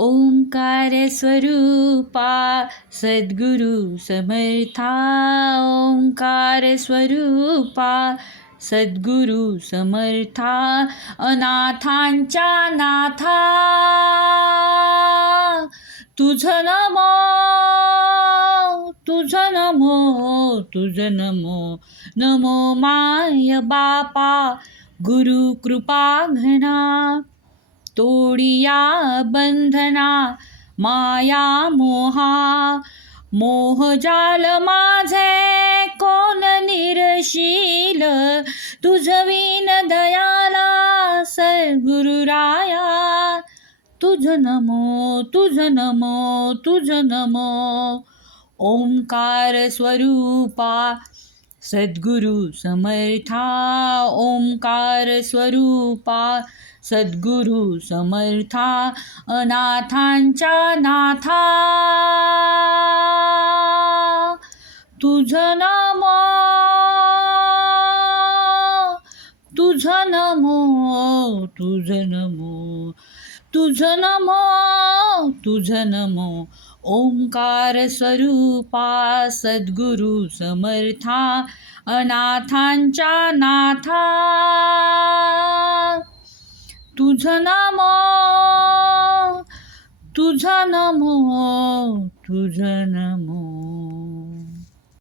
ओंकार स्वरूपा सद्गुरु समर्था. ओंकार स्वरूपा सद्गुरु समर्था. अनाथांच्या नाथा तुझं नमो, तुझं नमो, तुझं नमो. नमो माय बापा गुरु कृपा घना. तोडिया बंधना माया मोहा. मोहजाल माझे कोण निरशील. तुझविन दयाला सद्गुरुराया. तुझ नमो, तुझ नमो, तुझ नमो. ओंकार स्वरूपा सद्गुरु समर्था. ओंकार स्वरूपा सद्गुरु समर्था. अनाथांच्या नाथा तुझ नमो, तुझ नमो, तुझ नमो, तुझ नमो, तुझ नमो. ओंकार स्वरूपा सद्गुरु समर्था. अनाथांच्या नाथा तुझ नमो, तुझ नमो, तुझ नमो.